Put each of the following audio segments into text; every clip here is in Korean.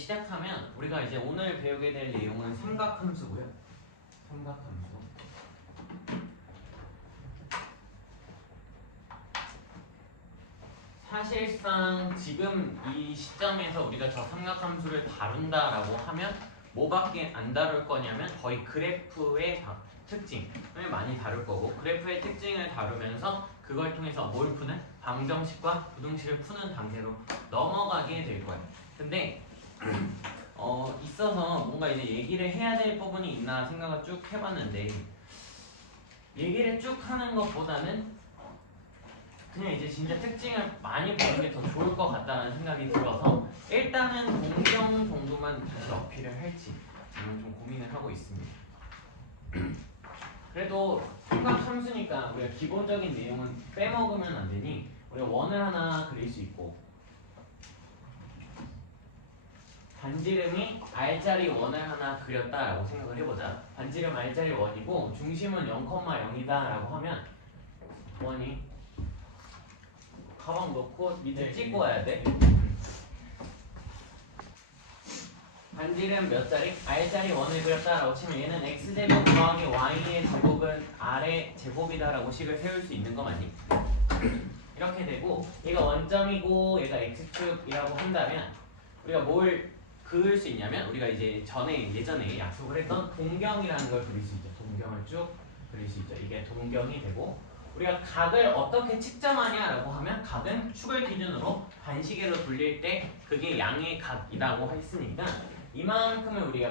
시작하면 우리가 이제 오늘 배우게 될 내용은 삼각함수고요. 삼각함수. 사실상 지금 이 시점에서 우리가 저 삼각함수를 다룬다라고 하면 뭐밖에 안 다룰 거냐면 거의 그래프의 특징을 많이 다룰 거고, 그래프의 특징을 다루면서 그걸 통해서 뭘 푸는? 방정식과 부등식을 푸는 단계로 넘어가게 될 거예요. 근데 있어서 뭔가 이제 얘기를 해야 될 부분이 있나 생각을 쭉 해봤는데, 얘기를 쭉 하는 것보다는 그냥 이제 진짜 특징을 많이 보는 게 더 좋을 것 같다는 생각이 들어서 일단은 동경 정도만 다시 어필을 할지 좀 고민을 하고 있습니다. 그래도 삼각함수니까 우리가 기본적인 내용은 빼먹으면 안 되니 우리가 원을 하나 그릴 수 있고, 반지름이 R자리 원을 하나 그렸다라고 생각을 해보자. 반지름 R자리 원이고 중심은 0,0이다 라고 하면 원이 가방 넣고 밑에 찍고 와야 돼. 반지름 몇 자리? R자리 원을 그렸다라고 치면 얘는 X제곱 더하기 Y의 제곱은 R의 제곱이다라고 식을 세울 수 있는 거 맞니? 이렇게 되고 얘가 원점이고 얘가 X축이라고 한다면 우리가 뭘 그을 수 있냐면, 우리가 이제 예전에 약속을 했던 동경이라는 걸 그릴 수 있죠. 동경을 쭉 그릴 수 있죠. 이게 동경이 되고, 우리가 각을 어떻게 측정하냐라고 하면 각은 축을 기준으로 반시계로 돌릴 때 그게 양의 각이라고 했으니까 이만큼을 우리가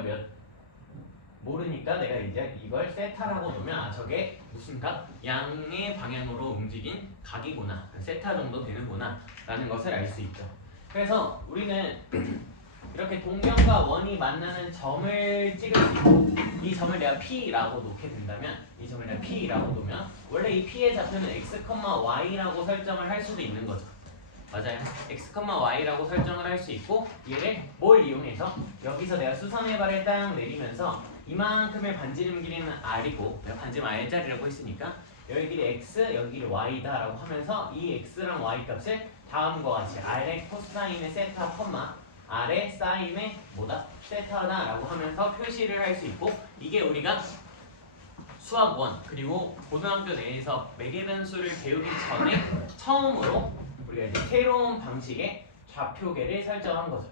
모르니까 내가 이제 이걸 세타라고 놓으면 저게 무슨 각? 양의 방향으로 움직인 각이구나, 세타 정도 되는구나 라는 것을 알 수 있죠. 그래서 우리는 이렇게 동경과 원이 만나는 점을 찍을 수 있고, 이 점을 내가 P라고 놓게 된다면, 이 점을 내가 P라고 놓으면 원래 이 P의 좌표는 X, Y라고 설정을 할 수도 있는 거죠. 맞아요. X, Y라고 설정을 할 수 있고, 얘를 뭘 이용해서 여기서 내가 수선의 발을 딱 내리면서 이만큼의 반지름 길이는 R이고, 내가 반지름 R자리라고 했으니까 여기 길이 X, 여기 길이 Y다 라고 하면서 이 X랑 Y 값을 다음과 같이 R의 코사인의 세타, R의 사인의 세타다 라고 하면서 표시를 할 수 있고, 이게 우리가 수학 1 그리고 고등학교 내에서 매개변수를 배우기 전에 처음으로 우리가 이제 새로운 방식의 좌표계를 설정한 거죠.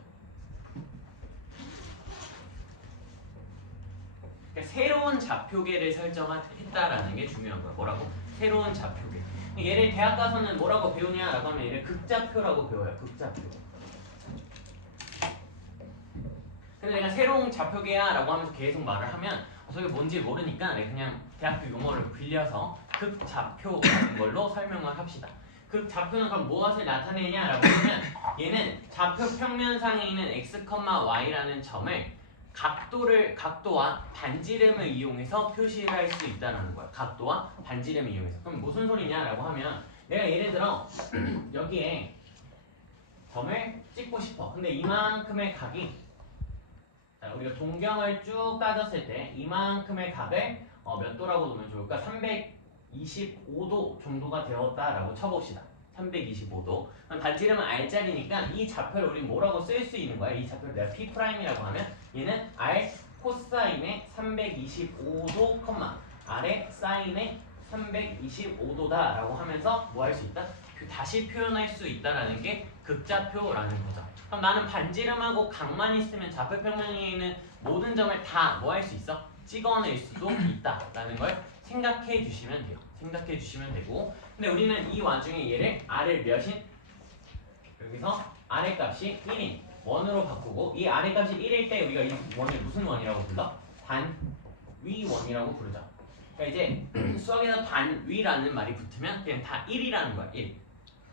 그러니까 새로운 좌표계를 설정했다라는 게 중요한 거야. 뭐라고? 새로운 좌표계. 얘를 대학 가서는 뭐라고 배우냐라고 하면 얘를 극좌표라고 배워요. 극좌표. 근데 내가 새로운 좌표계야 라고 하면서 계속 말을 하면 저게 뭔지 모르니까 그냥 대학교 용어를 빌려서 극좌표라는 걸로 설명을 합시다. 극좌표는 그럼 무엇을 나타내냐라고 하면 얘는 좌표 평면상에 있는 X, Y라는 점을 각도와 반지름을 이용해서 표시를 할 수 있다는 거야. 각도와 반지름을 이용해서. 그럼 무슨 소리냐라고 하면 내가 예를 들어 여기에 점을 찍고 싶어. 근데 이만큼의 각이, 우리가 동경을 쭉 따졌을 때 이만큼의 각을 몇 도라고 놓으면 좋을까? 325도 정도가 되었다라고 쳐봅시다. 325도. 반지름은 R자리니까 이 좌표를 우리 뭐라고 쓸 수 있는 거야? 이 좌표를 내가 P'이라고 하면 얘는 R 코사인의 325도, R의 사인의 325도다 라고 하면서 뭐 할 수 있다? 다시 표현할 수 있다라는 게 극좌표라는 거죠. 그럼 나는 반지름하고 각만 있으면 좌표 평면에 있는 모든 점을 다 뭐 할 수 있어? 찍어낼 수도 있다라는 걸 생각해 주시면 돼요. 생각해 주시면 되고, 근데 우리는 이 와중에 얘를 R을 몇인? 여기서 R의 값이 1인 원으로 바꾸고, 이 R의 값이 1일 때 우리가 이 원을 무슨 원이라고 불러? 단위원이라고 부르죠. 그러니까 이제 수학에서 단위라는 말이 붙으면 그냥 다 1이라는 거야. 1.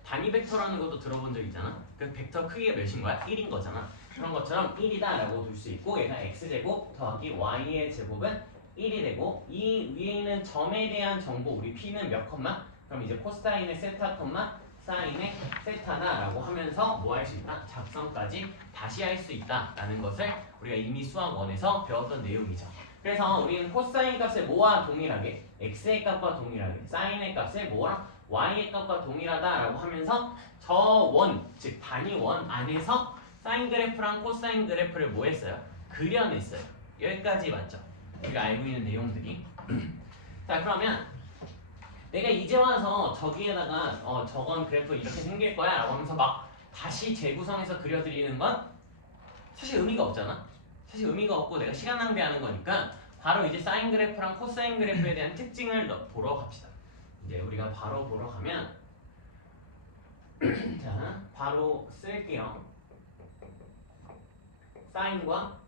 단위 벡터라는 것도 들어본 적 있잖아. 그 벡터 크기가 몇인 거야? 1인 거잖아. 그런 것처럼 1이다 라고 둘 수 있고, 얘가 X제곱 더하기 Y의 제곱은 1이 되고, 이 위에 있는 점에 대한 정보, 우리 P는 몇 컴마? 그럼 이제 코사인의 세타, 사인의 세타다 라고 하면서 뭐 할 수 있다? 작성까지 다시 할 수 있다 라는 것을 우리가 이미 수학 1에서 배웠던 내용이죠. 그래서 우리는 코사인 값을 뭐와 동일하게? X의 값과 동일하게, 사인의 값을 뭐랑? Y의 값과 동일하다라고 하면서 저 원, 즉 단위원 안에서 사인 그래프랑 코사인 그래프를 뭐 했어요? 그려냈어요. 여기까지 맞죠? 우리가 알고 있는 내용들이. 자, 그러면 내가 이제 와서 저기에다가 저건 그래프 이렇게 생길 거야 라고 하면서 막 다시 재구성해서 그려드리는 건 사실 의미가 없잖아. 사실 의미가 없고 내가 시간 낭비하는 거니까 바로 이제 사인 그래프랑 코사인 그래프에 대한 특징을 보러 갑시다. 이제 우리가 바로 보러 가면 자, 바로 쓸게요. 사인과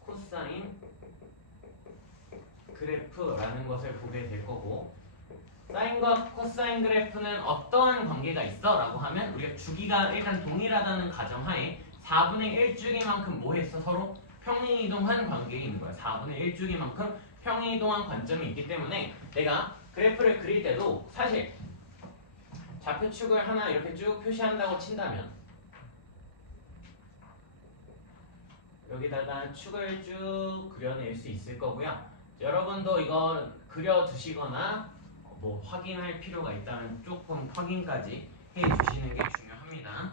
코사인 그래프라는 것을 보게 될 거고, 사인과 코사인 그래프는 어떠한 관계가 있어? 라고 하면 우리가 주기가 일단 동일하다는 가정하에 4분의 1주기만큼 뭐 했어? 서로 평행이동한 관계에 있는 거야. 4분의 1주기만큼 평행이동한 관점이 있기 때문에 내가 그래프를 그릴 때도 사실 좌표축을 하나 이렇게 쭉 표시한다고 친다면 여기다가 축을 쭉 그려낼 수 있을 거고요. 여러분도 이거 그려두시거나 뭐 확인할 필요가 있다면 조금 확인까지 해주시는 게 중요합니다.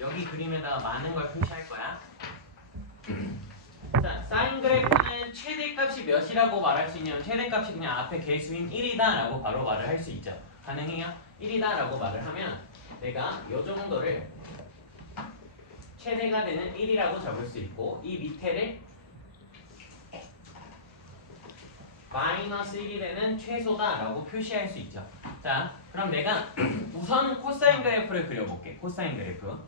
여기 그림에다가 많은 걸 표시할 거야. 자, 사인 그래프는 최대값이 몇이라고 말할 수 있냐면 최대값이 그냥 앞에 개수인 1이다 라고 바로 말을 할 수 있죠. 가능해요? 1이다 라고 말을 하면 내가 이 정도를 최대가 되는 1이라고 적을 수 있고 이 밑에를 마이너스 1이 되는 최소다 라고 표시할 수 있죠. 자, 그럼 내가 우선 코사인 그래프를 그려볼게. 코사인 그래프.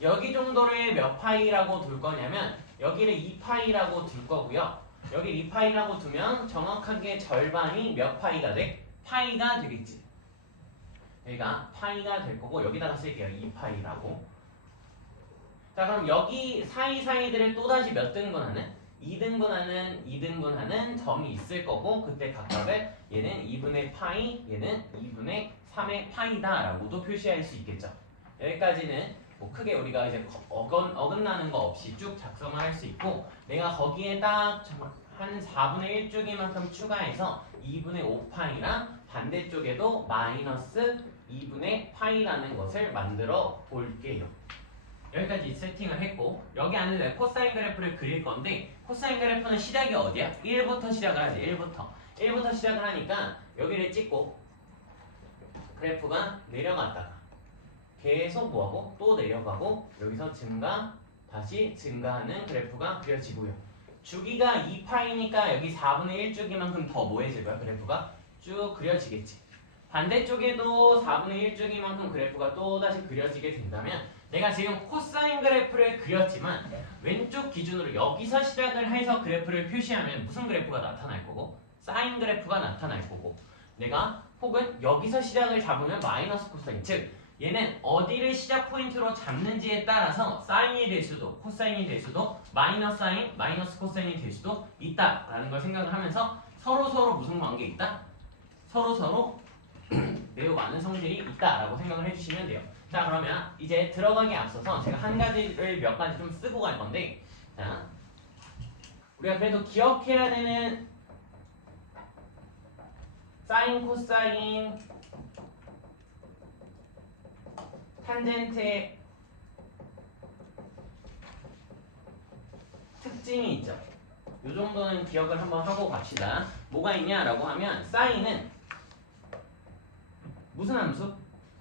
여기 정도를 몇 파이라고 둘 거냐면 여기를 2파이라고 둘 거고요. 여기 2파이라고 두면 정확하게 절반이 몇 파이가 돼? 파이가 되겠지. 여기가 파이가 될 거고 여기다가 쓸게요. 2파이라고. 자, 그럼 여기 사이사이들을 또다시 몇 등분하는? 2등분하는 점이 있을 거고 그때 각각을 얘는 2분의 파이, 얘는 2분의 3의 파이다 라고도 표시할 수 있겠죠. 여기까지는 뭐 크게 우리가 이제 어긋나는 거 없이 쭉 작성을 할 수 있고 내가 거기에 딱 한 4분의 1주기만큼 추가해서 2분의 5파이랑 반대쪽에도 마이너스 2분의 파이라는 것을 만들어 볼게요. 여기까지 세팅을 했고 여기 안에 내가 코사인 그래프를 그릴 건데 코사인 그래프는 시작이 어디야? 1부터 시작을 하지. 1부터 시작을 하니까 여기를 찍고 그래프가 내려갔다가 계속 뭐하고 또 내려가고 여기서 증가 다시 증가하는 그래프가 그려지고요. 주기가 2파이니까 여기 4분의 1주기만큼 더 뭐해질 거야? 그래프가 쭉 그려지겠지. 반대쪽에도 4분의 1주기만큼 그래프가 또다시 그려지게 된다면 내가 지금 코사인 그래프를 그렸지만 왼쪽 기준으로 여기서 시작을 해서 그래프를 표시하면 무슨 그래프가 나타날 거고 사인 그래프가 나타날 거고 내가 혹은 여기서 시작을 잡으면 마이너스 코사인 즉 얘는 어디를 시작 포인트로 잡는지에 따라서 사인이 될 수도 코사인이 될 수도 마이너스 사인, 마이너스 코사인이 될 수도 있다라는 걸 생각을 하면서 서로 무슨 관계 있다? 서로 매우 많은 성질이 있다라고 생각을 해주시면 돼요. 자, 그러면 이제 들어가기에 앞서서 제가 한 가지를 몇 가지 좀 쓰고 갈 건데 자, 우리가 그래도 기억해야 되는 사인, 코사인, 탄젠트의 특징이 있죠. 이 정도는 기억을 한번 하고 갑시다. 뭐가 있냐라고 하면 사인은 무슨 함수?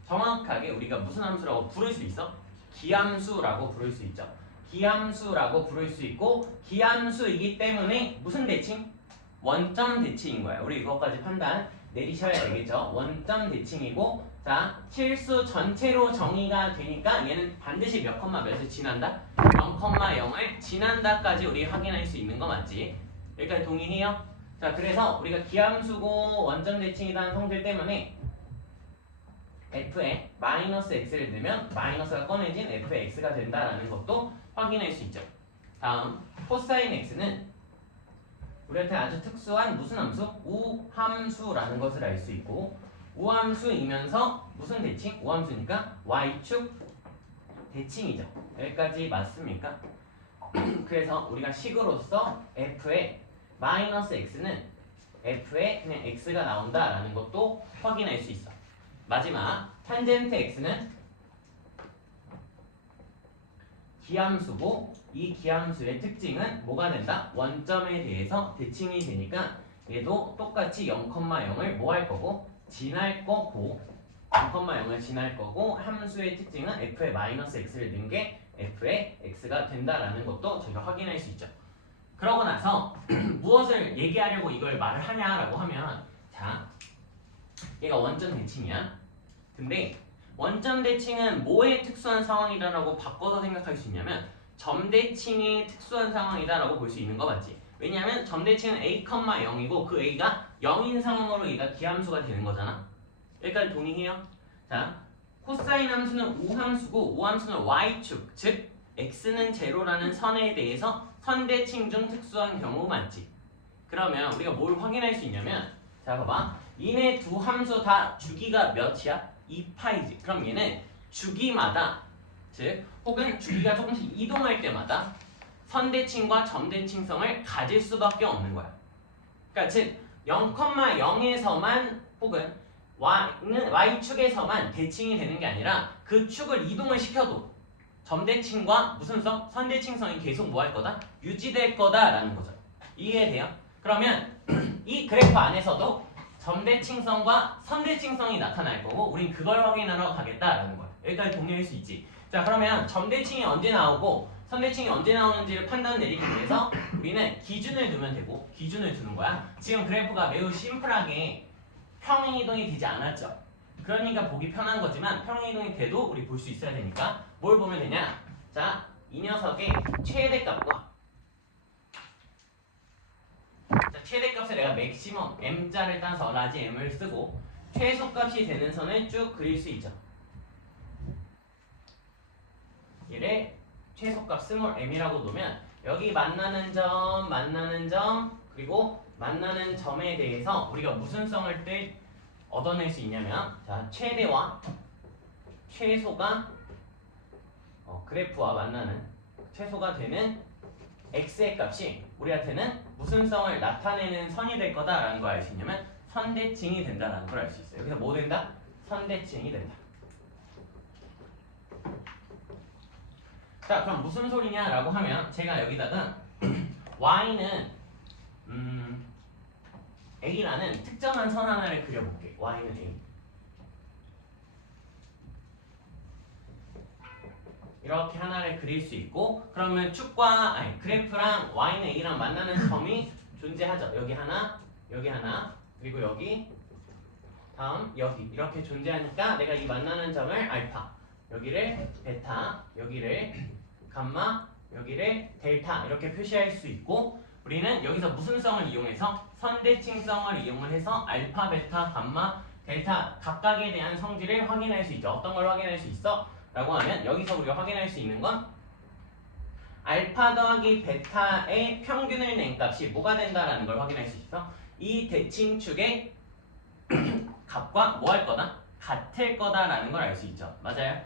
정확하게 우리가 무슨 함수라고 부를 수 있어? 기함수라고 부를 수 있죠. 기함수라고 부를 수 있고 기함수이기 때문에 무슨 대칭? 원점 대칭인 거야. 우리 이것까지 판단 내리셔야 되겠죠. 원점 대칭이고 자, 실수 전체로 정의가 되니까 얘는 반드시 몇 컴마 몇을 지난다? 0,0을 지난다까지 우리 확인할 수 있는 거 맞지? 여기까지 동의해요? 자, 그래서 우리가 기함수고 원점 대칭이라는 성질 때문에 f에 마이너스 x를 넣으면 마이너스가 꺼내진 f의 x가 된다라는 것도 확인할 수 있죠. 다음 코사인 x는 우리한테 아주 특수한 무슨 함수? 우함수라는 것을 알 수 있고 우함수이면서 무슨 대칭? 우함수니까 y축 대칭이죠. 여기까지 맞습니까? 그래서 우리가 식으로서 f의 마이너스 x는 f에 그냥 x가 나온다라는 것도 확인할 수 있어. 마지막 탄젠트 x는 기함수고 이 기함수의 특징은 뭐가 된다? 원점에 대해서 대칭이 되니까 얘도 똑같이 0,0을 뭐 할 거고? 지날 거고 0,0을 지날 거고 함수의 특징은 f의 마이너스 x를 넣은 게 f의 x가 된다라는 것도 저희가 확인할 수 있죠. 그러고 나서 무엇을 얘기하려고 이걸 말을 하냐라고 하면 자 얘가 원점 대칭이야. 근데 원점 대칭은 뭐의 특수한 상황이다라고 바꿔서 생각할 수 있냐면 점 대칭의 특수한 상황이다라고 볼 수 있는 거 맞지? 왜냐하면 점 대칭은 a, 0이고 그 a가 0인 상황으로 얘가 기함수가 되는 거잖아. 여기까지 동의해요? 자, 코사인 함수는 우함수고 우함수는 y축, 즉 x는 제로라는 선에 대해서 선대칭 중 특수한 경우 맞지? 그러면 우리가 뭘 확인할 수 있냐면 자 봐봐 이네 두 함수 다 주기가 몇이야? 2파이지. 그럼 얘는 주기마다 즉 혹은 주기가 조금씩 이동할 때마다 선대칭과 점대칭성을 가질 수밖에 없는 거야. 그러니까 즉 0,0에서만 혹은 y축에서만 대칭이 되는 게 아니라 그 축을 이동을 시켜도 점대칭과 무슨 성? 선대칭성이 계속 뭐 할 거다? 유지될 거다라는 거죠. 이해돼요? 그러면 이 그래프 안에서도 점대칭성과 선대칭성이 나타날 거고 우린 그걸 확인하러 가겠다라는 거야. 여기까지 동의할 수 있지. 자 그러면 점대칭이 언제 나오고 선대칭이 언제 나오는지를 판단 내리기 위해서 우리는 기준을 두면 되고 기준을 두는 거야. 지금 그래프가 매우 심플하게 평행이동이 되지 않았죠. 그러니까 보기 편한 거지만 평행이동이 돼도 우리 볼 수 있어야 되니까 뭘 보면 되냐? 자, 이 녀석의 최대값과 자, 최대값을 내가 맥시멈 m자를 따서 라지 m을 쓰고 최소값이 되는 선을 쭉 그릴 수 있죠. 얘를 최소값 스몰 m이라고 놓으면 여기 만나는 점 그리고 만나는 점에 대해서 우리가 무슨 성을 얻어낼 수 있냐면 자 최대와 최소가 그래프와 만나는 최소가 되는 x의 값이 우리한테는 무슨 성을 나타내는 선이 될 거다라는 걸 알 수 있냐면 선대칭이 된다라는 걸 알 수 있어요. 여기서 뭐 된다? 선대칭이 된다. 자 그럼 무슨 소리냐라고 하면 제가 여기다가 y는 a라는 특정한 선 하나를 그려볼게. y는 a 이렇게 하나를 그릴 수 있고 그러면 축과 그래프랑 y는 a랑 만나는 점이 존재하죠. 여기 하나 그리고 여기 다음 여기 이렇게 존재하니까 내가 이 만나는 점을 알파 여기를 베타 여기를 감마 여기를 델타 이렇게 표시할 수 있고 우리는 여기서 무슨 성을 이용해서 선대칭성을 이용을 해서 알파, 베타, 감마, 델타 각각에 대한 성질을 확인할 수 있죠. 어떤 걸 확인할 수 있어? 라고 하면 여기서 우리가 확인할 수 있는 건 알파 더하기 베타의 평균을 낸 값이 뭐가 된다라는 걸 확인할 수 있어. 이 대칭축의 값과 뭐 할 거다? 같을 거다라는 걸 알 수 있죠. 맞아요?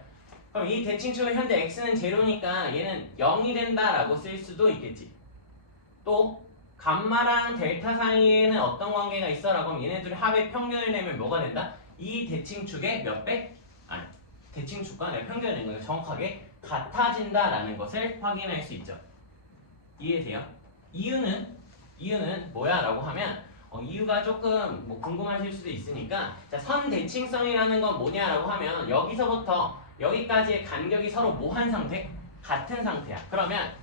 그럼 이 대칭축은 현재 x는 제로니까 얘는 0이 된다라고 쓸 수도 있겠지. 또 감마랑 델타 사이에는 어떤 관계가 있어? 라고 하면 얘네들이 합의 평균을 내면 뭐가 된다? 이 대칭축의 몇 배? 아니 대칭축과 내가 평균을 낸 거예요. 정확하게 같아진다라는 것을 확인할 수 있죠. 이해돼요? 이유는 뭐야? 라고 하면 이유가 조금 뭐 궁금하실 수도 있으니까 자, 선대칭성이라는 건 뭐냐라고 하면 여기서부터 여기까지의 간격이 서로 뭐한 상태? 같은 상태야. 그러면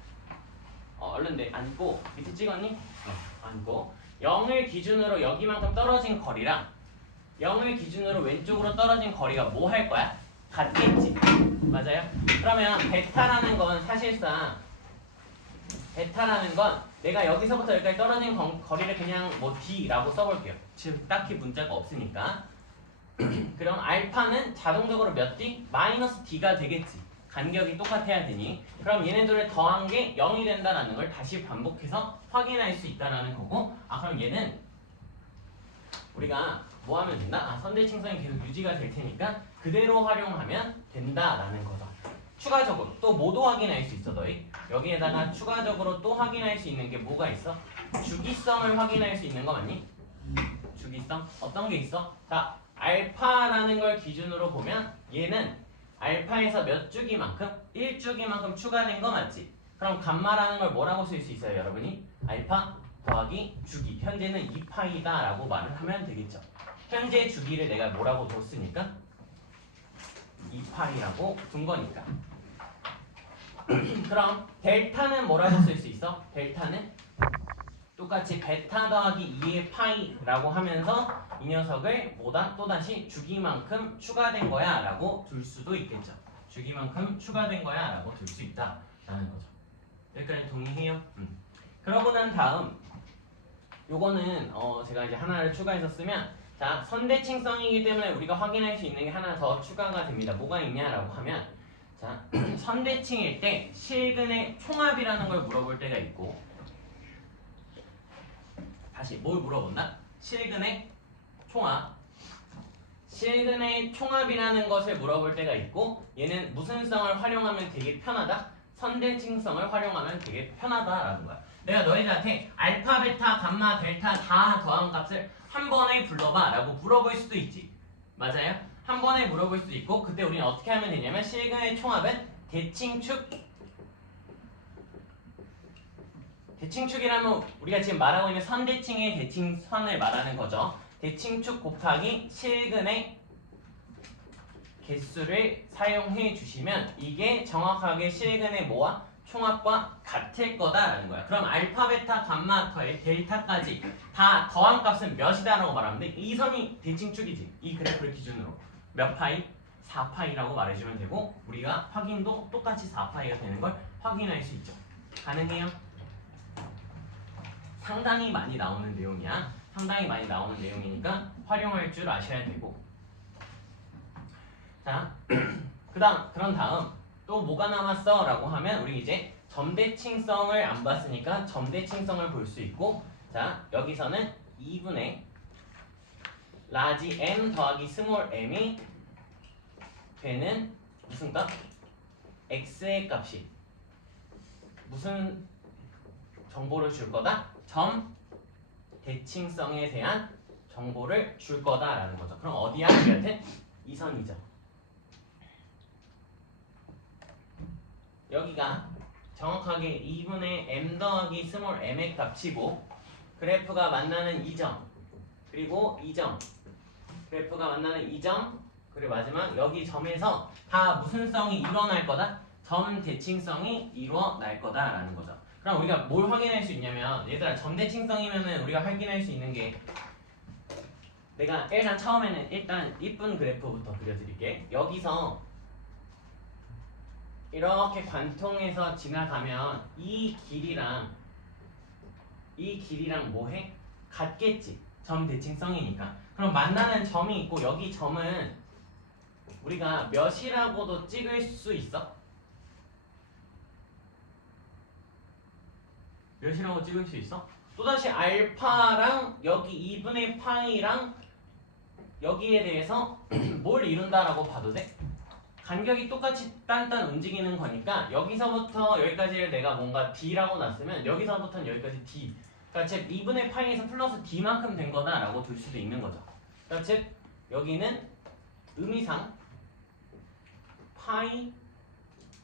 얼른 앉고 밑에 찍었니? 앉고 0을 기준으로 여기만큼 떨어진 거리랑 0을 기준으로 왼쪽으로 떨어진 거리가 뭐 할 거야? 같겠지. 맞아요? 그러면 베타라는 건 사실상 베타라는 건 내가 여기서부터 여기까지 떨어진 거리를 그냥 뭐 d라고 써볼게요. 지금 딱히 문자가 없으니까. 그럼 알파는 자동적으로 몇 d? 마이너스 d가 되겠지. 간격이 똑같아야 되니. 그럼 얘네들을 더한 게 0이 된다는 걸 다시 반복해서 확인할 수 있다는 거고 그럼 얘는 우리가 뭐 하면 된다? 선대칭성이 계속 유지가 될 테니까 그대로 활용하면 된다라는 거죠. 추가적으로 또 뭐도 확인할 수 있어 너희? 여기에다가 추가적으로 또 확인할 수 있는 게 뭐가 있어? 주기성을 확인할 수 있는 거 맞니? 주기성? 어떤 게 있어? 자 알파라는 걸 기준으로 보면 얘는 알파에서 몇 주기만큼? 1주기만큼 추가된 거 맞지? 그럼 감마라는 걸 뭐라고 쓸 수 있어요, 여러분이? 알파 더하기 주기. 현재는 2파이다 라고 말을 하면 되겠죠. 현재 주기를 내가 뭐라고 뒀으니까? 2파이라고 둔 거니까. 그럼 델타는 뭐라고 쓸 수 있어? 델타는 똑같이 베타 더하기 2의 파이라고 하면서 이 녀석을 뭐다? 또다시 주기만큼 추가된 거야 라고 둘 수도 있겠죠. 주기만큼 추가된 거야 라고 둘 수 있다 라는 거죠. 여기까지 동의해요? 그러고 난 다음 요거는 제가 이제 하나를 추가해서 쓰면 자, 선대칭성이기 때문에 우리가 확인할 수 있는 게 하나 더 추가가 됩니다. 뭐가 있냐라고 하면 자, 선대칭일 때 실근의 총합이라는 걸 물어볼 때가 있고 다시 뭘 물어본다? 실근의 총합. 실근의 총합이라는 것을 물어볼 때가 있고 얘는 무슨 성을 활용하면 되게 편하다? 선대칭성을 활용하면 되게 편하다라는 거야. 내가 너희들한테 알파, 베타, 감마, 델타 다 더한 값을 한 번에 불러봐 라고 물어볼 수도 있지. 맞아요? 한 번에 물어볼 수도 있고 그때 우리는 어떻게 하면 되냐면 실근의 총합은 대칭축이라면 우리가 지금 말하고 있는 선대칭의 대칭선을 말하는 거죠. 대칭축 곱하기 실근의 개수를 사용해 주시면 이게 정확하게 실근의 뭐와 총합과 같을 거다라는 거야. 그럼 알파, 베타, 감마, 델타까지 다 더한 값은 몇이다라고 말하면 돼. 이 선이 대칭축이지. 이 그래프를 기준으로 몇 파이? 4파이라고 말해주면 되고 우리가 확인도 똑같이 4파이가 되는 걸 확인할 수 있죠. 가능해요? 상당히 많이 나오는 내용이야. 상당히 많이 나오는 내용이니까 활용할 줄 아셔야 되고 자, 그런 다음 또 뭐가 남았어? 라고 하면 우리 이제 점대칭성을 안 봤으니까 점대칭성을 볼 수 있고 자, 여기서는 2분의 라지 m 더하기 스몰 m이 되는 무슨 값? x의 값이 무슨 정보를 줄 거다? 점 대칭성에 대한 정보를 줄 거다라는 거죠. 그럼 어디야? 우리한테 이 선이죠. 여기가 정확하게 2분의 m 더하기 스몰 m의 값이고 그래프가 만나는 이 점 그리고 이 점 그래프가 만나는 이 점 그리고 마지막 여기 점에서 다 무슨 성이 일어날 거다? 점 대칭성이 일어날 거다라는 거죠. 그럼 우리가 뭘 확인할 수 있냐면 얘들아 점대칭성이면은 우리가 확인할 수 있는 게 내가 일단 처음에는 일단 이쁜 그래프부터 그려드릴게. 여기서 이렇게 관통해서 지나가면 이 길이랑 뭐해? 같겠지. 점 대칭성이니까. 그럼 만나는 점이 있고 여기 점은 우리가 몇이라고도 찍을 수 있어? 몇이라고 찍을 수 있어? 또다시 알파랑 여기 2분의 파이랑 여기에 대해서 뭘 이룬다라고 봐도 돼? 간격이 똑같이 딴딴 움직이는 거니까 여기서부터 여기까지를 내가 뭔가 D라고 놨으면 여기서부터는 여기까지 D 그러니까 즉 2분의 파이에서 플러스 D만큼 된 거다라고 둘 수도 있는 거죠. 그러니까 즉 여기는 의미상 파이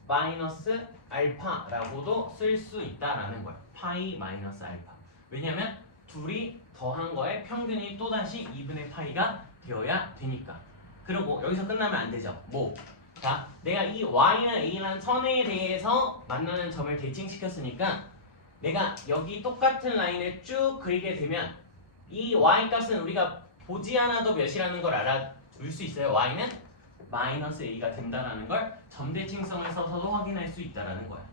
마이너스 알파라고도 쓸 수 있다라는 거야. 파이 마이너스 알파. 왜냐면 둘이 더한 거에 평균이 또다시 2분의 파이가 되어야 되니까. 그리고 여기서 끝나면 안 되죠. 뭐? 자, 내가 이 y는 a라는 선에 대해서 만나는 점을 대칭시켰으니까 내가 여기 똑같은 라인을 쭉 그리게 되면 이 y 값은 우리가 보지 않아도 몇이라는 걸 알아둘 수 있어요. y는 마이너스 a가 된다라는 걸 점대칭성을 써서도 확인할 수 있다라는 거야.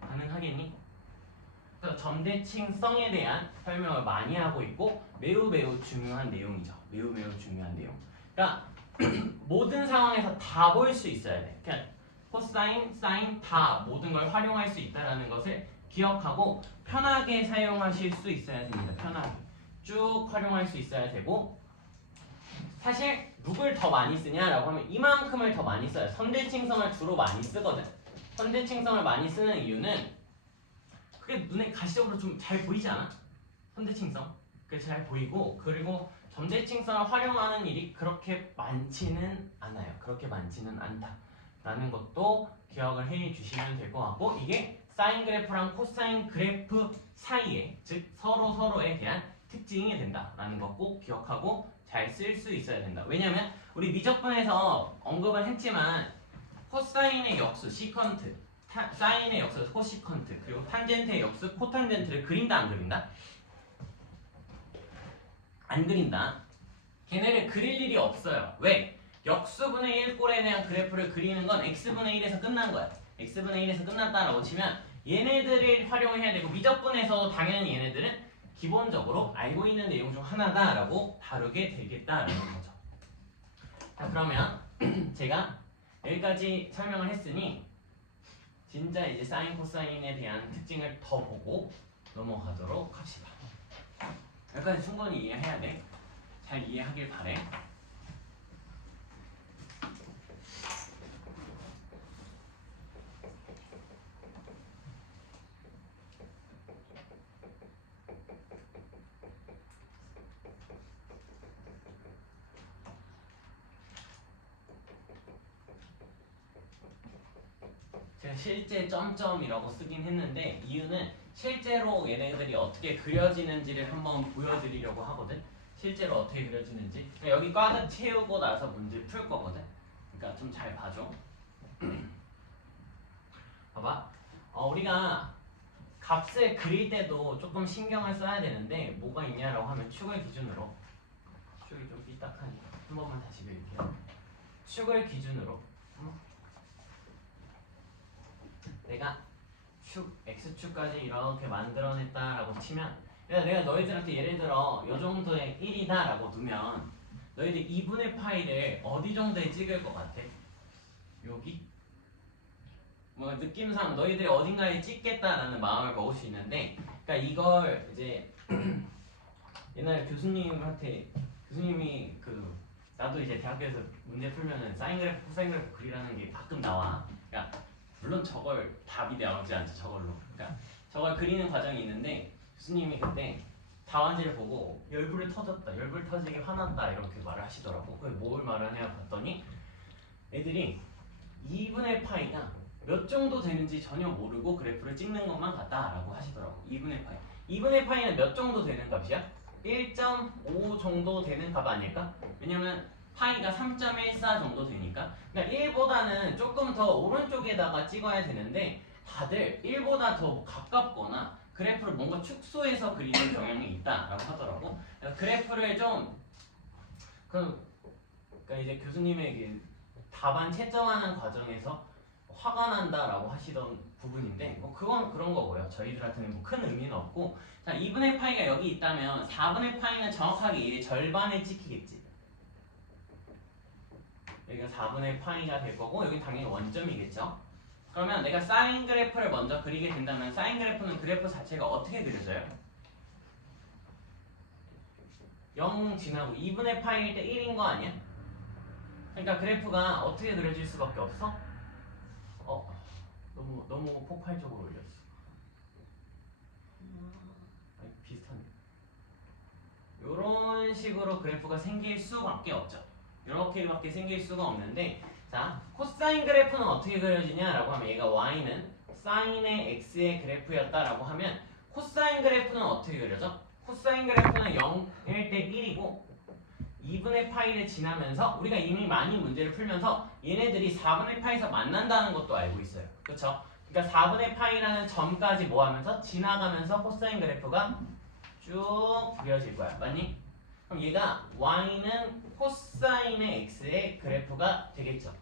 가능하겠니? 그래서 점대칭성에 대한 설명을 많이 하고 있고 매우 중요한 내용이죠. 매우 중요한 내용. 그러니까 모든 상황에서 다 볼 수 있어야 돼. 그냥 코사인, 사인 다 모든 걸 활용할 수 있다라는 것을 기억하고 편하게 사용하실 수 있어야 됩니다. 편하게 쭉 활용할 수 있어야 되고 사실 누굴 더 많이 쓰냐라고 하면 이만큼을 더 많이 써요. 선대칭성을 주로 많이 쓰거든. 선대칭성을 많이 쓰는 이유는 그게 눈에 가시적으로 좀 잘 보이지 않아? 선대칭성 그게 잘 보이고 그리고 점대칭성을 활용하는 일이 그렇게 많지는 않아요. 그렇게 많지는 않다. 라는 것도 기억을 해 주시면 될 것 같고, 이게 사인 그래프랑 코사인 그래프 사이에, 즉 서로에 대한 특징이 된다라는 거 꼭 기억하고 잘 쓸 수 있어야 된다. 왜냐면 우리 미적분에서 언급을 했지만 코사인의 역수 시컨트, 사인의 역수 코시컨트, 그리고 탄젠트의 역수 코탄젠트를 그린다 안 그린다? 안 그린다. 걔네를 그릴 일이 없어요. 왜? 역수분의 1꼴에 대한 그래프를 그리는 건 x분의 1에서 끝난 거야. x분의 1에서 끝났다라고 치면 얘네들을 활용해야 되고, 미적분에서도 당연히 얘네들은 기본적으로 알고 있는 내용 중 하나다라고 다루게 되겠다라는 거죠. 자, 그러면 제가 여기까지 설명을 했으니 진짜 이제 사인 코사인에 대한 특징을 더 보고 넘어가도록 합시다. 여기까지 충분히 이해해야 돼. 잘 이해하길 바래. 제가 실제 점점이라고 쓰긴 했는데 이유는 실제로 얘네들이 어떻게 그려지는지를 한번 보여드리려고 하거든. 실제로 어떻게 그려지는지. 여기 꽉은 채우고 나서 문제 풀 거거든. 그러니까 좀 잘 봐줘. 봐봐. 우리가 값을 그릴 때도 조금 신경을 써야 되는데 뭐가 있냐라고 하면 축을 기준으로, 축이 좀 삐딱하니까 한 번만 다시 그릴게요. 축을 기준으로 내가 축 x축까지 이렇게 만들어냈다라고 치면, 내가 너희들한테 예를 들어 요 정도의 1이다 라고 두면 너희들 2분의 파이를 어디 정도에 찍을 것 같아? 여기? 뭐 느낌상 너희들이 어딘가에 찍겠다라는 마음을 먹을 수 있는데, 그러니까 이걸 이제 옛날에 교수님한테, 교수님이 나도 이제 대학교에서 문제 풀면은 사인 그래프, 코사인 그래프 그리라는 게 가끔 나와. 그러니까 물론 저걸 답이 나오지 않죠, 저걸로. 그러니까 저걸 그리는 과정이 있는데 교수님이 그때 답안지를 보고 열불이 터졌다, 열불 터지게 화났다 이렇게 말을 하시더라고. 그게 뭘 말하냐 봤더니 애들이 2분의 파이가 몇 정도 되는지 전혀 모르고 그래프를 찍는 것만 같다라고 하시더라고. 2분의 파이. 2분의 파이는 몇 정도 되는 값이야? 1.5 정도 되는 값 아닐까? 왜냐면 파이가 3.14 정도 되니까. 그러니까 1보다는 조금 더 오른쪽에다가 찍어야 되는데 다들 1보다 더 가깝거나 그래프를 뭔가 축소해서 그리는 경향이 있다라고 하더라고. 그래서 그래프를 좀 그러니까 이제 교수님의 답안 채점하는 과정에서 화가 난다라고 하시던 부분인데 뭐 그건 그런 거고요. 저희들한테는 뭐 큰 의미는 없고, 자 2분의 파이가 여기 있다면 4분의 파이는 정확하게 이 절반에 찍히겠지. 여기가 4분의 파이가 될 거고 여기 당연히 원점이겠죠. 그러면 내가 사인 그래프를 먼저 그리게 된다면 사인 그래프는 그래프 자체가 어떻게 그려져요? 0 지나고 2분의 파이일 때 1인 거 아니야? 그러니까 그래프가 어떻게 그려질 수밖에 없어? 너무 폭발적으로 올렸어. 아니, 비슷한데. 이런 식으로 그래프가 생길 수밖에 없죠. 이렇게밖에 생길 수가 없는데, 자 코사인 그래프는 어떻게 그려지냐라고 하면 얘가 y는 사인의 x의 그래프였다라고 하면 코사인 그래프는 어떻게 그려져? 코사인 그래프는 0일 때 1이고 2분의 파이를 지나면서 우리가 이미 많이 문제를 풀면서 얘네들이 4분의 파이에서 만난다는 것도 알고 있어요. 그렇죠? 그러니까 4분의 파이라는 점까지 뭐 하면서 지나가면서 코사인 그래프가 쭉 그려질 거야. 맞니? 그럼 얘가 y는 코사인의 x의 그래프가 되겠죠.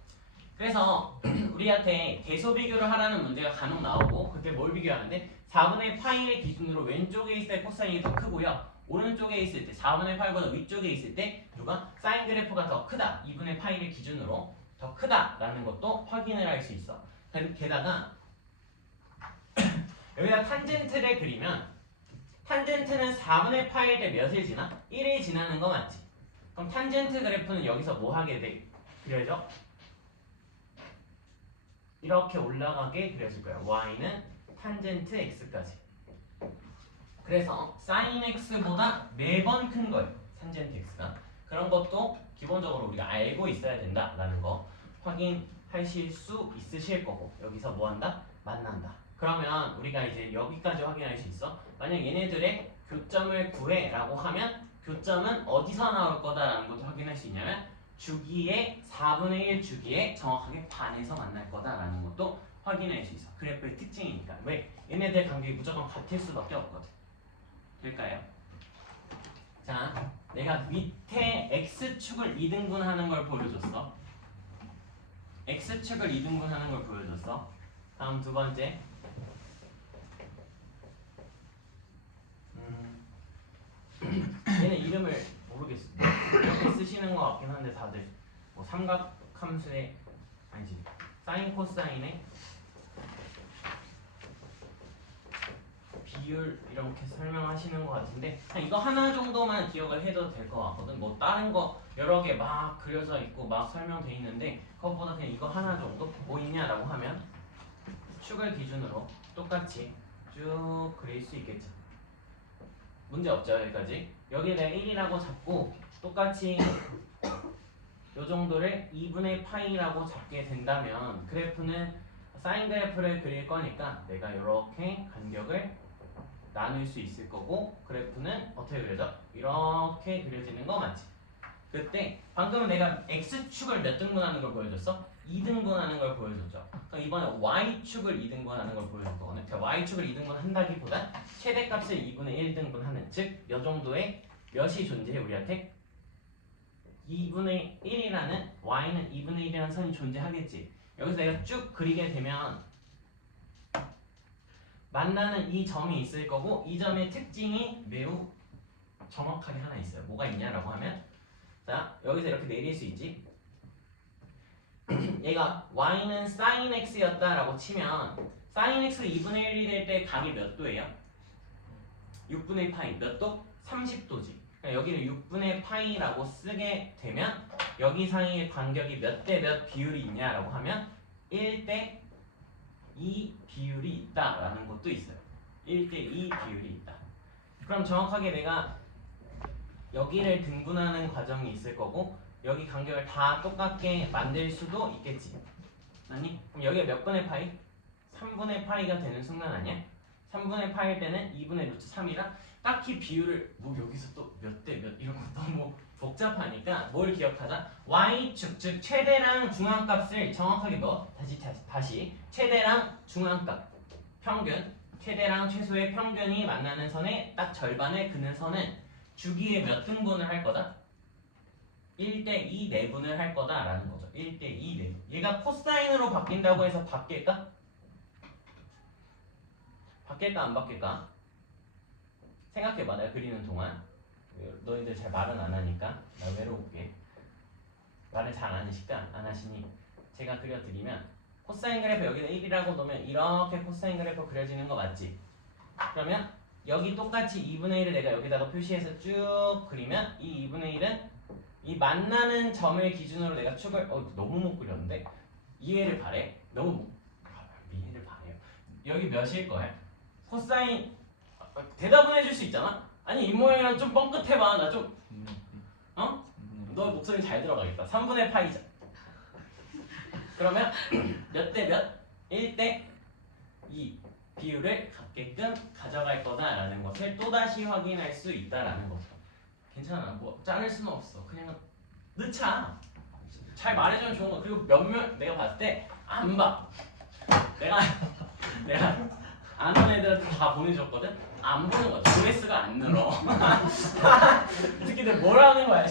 그래서 우리한테 계소 비교를 하라는 문제가 간혹 나오고 그때 뭘 비교하는데 4분의 파이를 기준으로 왼쪽에 있을 때 코사인이 더 크고요. 오른쪽에 있을 때 4분의 파이보다 위쪽에 있을 때 누가 사인 그래프가 더 크다. 2분의 파이를 기준으로 더 크다라는 것도 확인을 할 수 있어. 게다가 여기다 탄젠트를 그리면 탄젠트는 4분의 파이일 때 몇을 지나? 1을 지나는 거 맞지? 그럼 탄젠트 그래프는 여기서 뭐 하게 돼? 그려져? 이렇게 올라가게 그려질 거야. y는 탄젠트 x까지. 그래서 sin x보다 4번 큰 거예요. 탄젠트 x가. 그런 것도 기본적으로 우리가 알고 있어야 된다라는 거 확인하시면 하실 수 있으실 거고 여기서 뭐 한다? 만난다. 그러면 우리가 이제 여기까지 확인할 수 있어. 만약 얘네들의 교점을 구해 라고 하면 교점은 어디서 나올 거다라는 것도 확인할 수 있냐면 주기의 4분의 1 주기에 정확하게 반에서 만날 거다라는 것도 확인할 수 있어. 그래프의 특징이니까. 왜? 얘네들 간격이 무조건 같을 수밖에 없거든. 될까요? 자, 내가 밑에 x축을 2등분하는 걸 보여줬어. x축을 2등분하는 걸 보여줬어. 다음 두 번째. 얘는 이름을 모르겠어. 이렇게 쓰시는 것 같긴 한데 다들 뭐 삼각함수의 아니지 사인 코사인의 비율 이렇게 설명하시는 것 같은데 그냥 이거 하나 정도만 기억을 해도 될 것 같거든. 뭐 다른 거 여러 개 막 그려져 있고 막 설명돼 있는데 그것보다 그냥 이거 하나 정도 뭐 있냐라고 하면 축을 기준으로 똑같이 쭉 그릴 수 있겠죠. 문제 없죠 여기까지. 여기 내가 1이라고 잡고 똑같이 요 정도를 2분의 파이라고 잡게 된다면 그래프는 사인 그래프를 그릴 거니까 내가 이렇게 간격을 나눌 수 있을 거고 그래프는 어떻게 그려져? 이렇게 그려지는 거 맞지? 그때 방금 내가 x축을 몇 등분하는 걸 보여줬어? 2등분하는 걸 보여줬죠. 그럼 이번에 y축을 2등분하는 걸 보여줄 거거든. 그러니까 y축을 2등분한다기보다 최대값을 2분의 1등분하는 즉 이 정도의 몇이 존재해 우리한테? 2분의 1이라는 y는 2분의 1이라는 선이 존재하겠지. 여기서 내가 쭉 그리게 되면 만나는 이 점이 있을 거고 이 점의 특징이 매우 정확하게 하나 있어요. 뭐가 있냐라고 하면 자 여기서 이렇게 내릴 수 있지. 얘가 y는 sin x였다라고 치면 sin x가 2분의 1이 될 때 각이 몇 도예요? 6분의 파이 몇 도? 30도지. 그러니까 여기를 6분의 파이라고 쓰게 되면 여기 사이의 간격이 몇 대 몇 비율이 있냐라고 하면 1대 2 비율이 있다라는 것도 있어요. 1대 2 비율이 있다. 그럼 정확하게 내가 여기를 등분하는 과정이 있을 거고 여기 간격을 다 똑같게 만들 수도 있겠지. 아니? 그럼 여기가 몇 분의 파이? 3분의 파이가 되는 순간 아니야? 3분의 파일 때는 2분의 루트 3이라 딱히 비율을 뭐 여기서 또 몇 대 몇 이런 거 너무 복잡하니까 뭘 기억하자? y축 즉 최대랑 중앙값을 정확하게 뭐 다시 최대랑 중앙값 평균 최대랑 최소의 평균이 만나는 선의 딱 절반을 그는 선은 주기에 몇 등분을 할 거다? 1대 2 내분을 할 거다라는 거죠. 1대 2 내분. 얘가 코사인으로 바뀐다고 해서 바뀔까? 바뀔까 안 바뀔까? 생각해봐. 내가 그리는 동안 너희들 잘 말은 안 하니까 나 외로울게. 말을 잘 안 하시니까 안 하시니 제가 그려드리면 코사인 그래프 여기는 1이라고 놓으면 이렇게 코사인 그래프 그려지는 거 맞지? 그러면 여기 똑같이 2분의 1을 내가 여기다가 표시해서 쭉 그리면 이 2분의 1은 이 만나는 점을 기준으로 내가 축을 너무 못 그렸는데 이해를 바래. 너무 못 이해를 바래요. 여기 몇일 거야? 코사인 대답은 해줄 수 있잖아? 아니 이 모양이랑 좀 뻥끗해봐. 나 좀 어? 너 목소리 잘 들어가겠다. 3분의 파이자. 그러면 몇 대 몇? 1대 2 비율을 갖게끔 가져갈 거다라는 것을 또다시 확인할 수 있다라는 거죠. 괜찮아. 뭐 자를 수는 없어. 그냥 넣자. 잘 말해주면 좋은 거. 그리고 몇몇 내가 봤을 때 안 봐. 내가 아는 애들한테 다 보내줬거든. 안 보는 거야. 조회수가 안 늘어. 특히들 뭐라는 거야.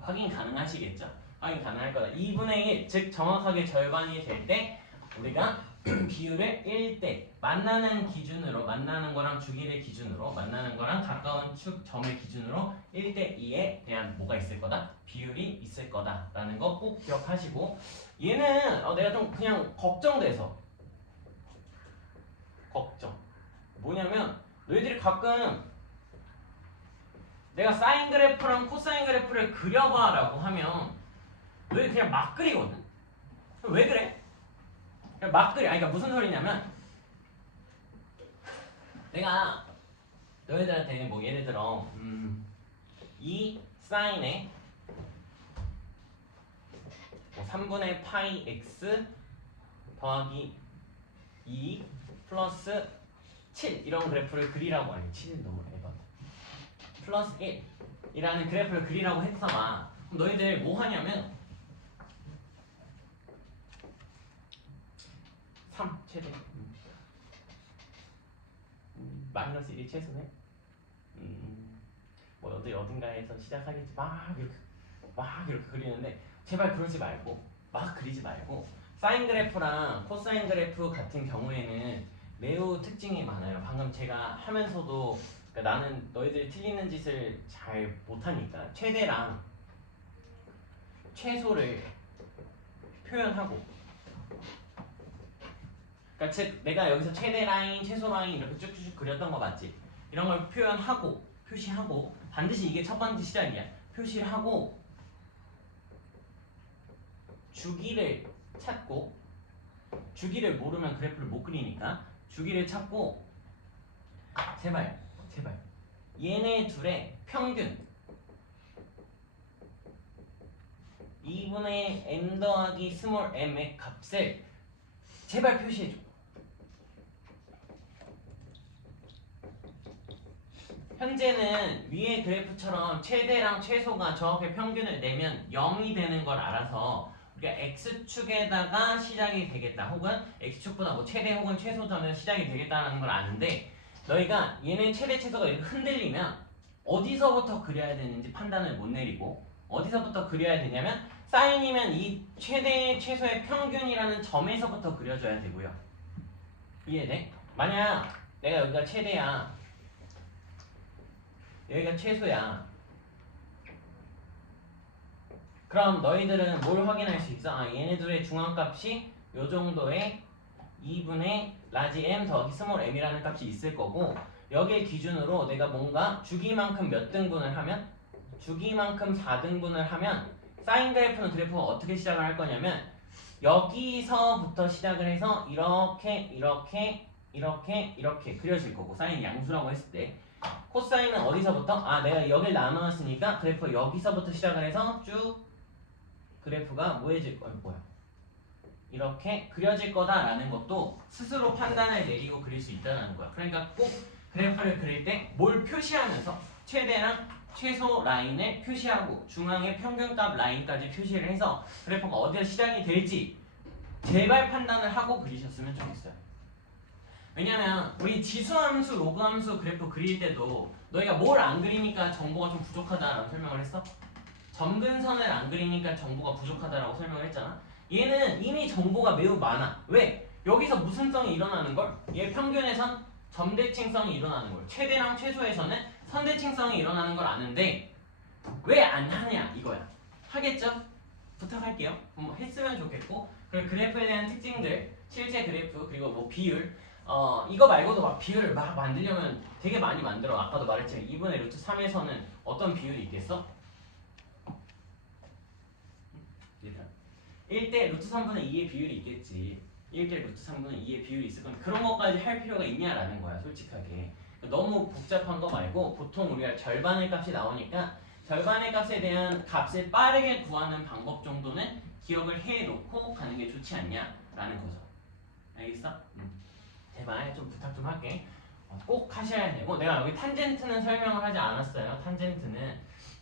확인 가능하시겠죠? 확인 가능할 거다. 2분의 1, 즉 정확하게 절반이 될 때 우리가 비율을 1대 만나는 기준으로 만나는 거랑 주기를 기준으로 만나는 거랑 가까운 축 점을 기준으로 1대 2에 대한 뭐가 있을 거다? 비율이 있을 거다라는 거 꼭 기억하시고 얘는 내가 좀 그냥 걱정돼서 걱정 뭐냐면 너희들이 가끔 내가 사인 그래프랑 코사인 그래프를 그려봐 라고 하면 너희들 그냥 막 그리거든. 왜 그래? 그냥 막 그려. 그러니까 무슨 소리냐면 내가 너희들한테 뭐 예를 들어 이 사인에 뭐 3분의 파이 x 더하기 2 플러스 7 이런 그래프를 그리라고. 아니 7은 너무 에바다. 플러스 1 이라는 그래프를 그리라고 했어봐. 그럼 너희들 뭐 하냐면 3 최대 마이너스 1이 최소네. 뭐 어딘가에서 시작하겠지. 막 이렇게 그리는데 제발 그러지 말고, 막 그리지 말고, 사인 그래프랑 코사인 그래프 같은 경우에는 매우 특징이 많아요. 방금 제가 하면서도 그러니까 나는 너희들이 틀리는 짓을 잘 못하니까 최대랑 최소를 표현하고, 그러니까 즉 내가 여기서 최대 라인, 최소 라인 이렇게 쭉쭉 그렸던 거 맞지? 이런 걸 표현하고 표시하고, 반드시 이게 첫 번째 시작이야. 표시를 하고 주기를 찾고, 주기를 모르면 그래프를 못 그리니까 주기를 찾고, 제발 얘네 둘의 평균 2분의 m 더하기 스몰 m의 값을 제발 표시해줘. 현재는 위의 그래프처럼 최대랑 최소가 정확히 평균을 내면 0이 되는 걸 알아서 우리가 x축에다가 시작이 되겠다, 혹은 x축보다 뭐 최대 혹은 최소점에서 시작이 되겠다는 걸 아는데, 너희가 얘네 최대 최소가 이렇게 흔들리면 어디서부터 그려야 되는지 판단을 못 내리고, 어디서부터 그려야 되냐면 사인이면 이 최대 최소의 평균이라는 점에서부터 그려줘야 되고요. 이해돼? 만약 내가 여기가 최대야, 여기가 최소야, 그럼 너희들은 뭘 확인할 수 있어? 얘네들의 중앙값이 요 정도의 2분의 라지 m 더하기 스몰 m이라는 값이 있을 거고, 여기에 기준으로 내가 뭔가 주기만큼 몇 등분을 하면, 주기만큼 4등분을 하면 사인 그래프는 그래프가 어떻게 시작을 할 거냐면 여기서부터 시작을 해서 이렇게 그려질 거고, 사인 양수라고 했을 때 코사인은 어디서부터? 내가 여길 나눠놨으니까 그래프가 여기서부터 시작을 해서 쭉 그래프가 뭐해질 거야? 이렇게 그려질 거다라는 것도 스스로 판단을 내리고 그릴 수 있다는 거야. 그러니까 꼭 그래프를 그릴 때 뭘 표시하면서 최대랑 최소 라인을 표시하고 중앙의 평균값 라인까지 표시를 해서 그래프가 어디서 시작이 될지 제발 판단을 하고 그리셨으면 좋겠어요. 왜냐면 우리 지수함수, 로그함수 그래프 그릴 때도 너희가 뭘 안 그리니까 정보가 좀 부족하다라고 설명을 했어? 점근선을 안 그리니까 정보가 부족하다라고 설명을 했잖아. 얘는 이미 정보가 매우 많아. 왜? 여기서 무슨 성이 일어나는 걸? 얘 평균에선 점대칭성이 일어나는 걸. 최대랑 최소에서는 선대칭성이 일어나는 걸 아는데 왜 안 하냐 이거야. 하겠죠? 부탁할게요. 뭐 했으면 좋겠고, 그리고 그래프에 대한 특징들, 실제 그래프, 그리고 뭐 비율, 이거 말고도 막 비율을 막 만들려면 되게 많이 만들어. 아까도 말했지만 2분의 루트 3에서는 어떤 비율이 있겠어? 1대 루트 3분의 2의 비율이 있겠지. 1대 루트 3분의 2의 비율이 있을 건데 그런 것까지 할 필요가 있냐라는 거야, 솔직하게. 너무 복잡한 거 말고 보통 우리가 절반의 값이 나오니까 절반의 값에 대한 값을 빠르게 구하는 방법 정도는 기억을 해놓고 가는 게 좋지 않냐라는 거죠. 알겠어? 제발 좀 부탁 좀 할게. 꼭 하셔야 되고, 내가 여기 탄젠트는 설명을 하지 않았어요.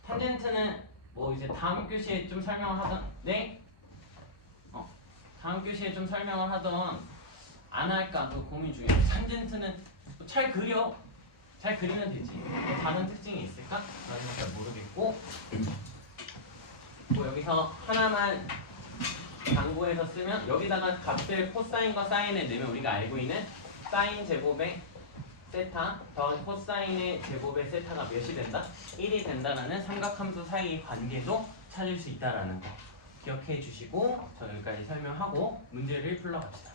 탄젠트는 뭐 이제 다음 교시에 좀 설명을 하던, 네? 다음 교시에 좀 설명을 하던 안 할까 그 고민 중이에요. 탄젠트는 잘 그리면 되지. 뭐 다른 특징이 있을까? 나는 잘 모르겠고, 뭐 여기서 하나만 강구해서 쓰면 여기다가 값을 코사인과 사인을 내면 우리가 알고 있는 사인 제곱의 세타 더하기 코사인의 제곱의 세타가 몇이 된다? 1이 된다라는 삼각함수 사이의 관계도 찾을 수 있다라는 거 기억해 주시고, 저 여기까지 설명하고 문제를 풀러 갑시다.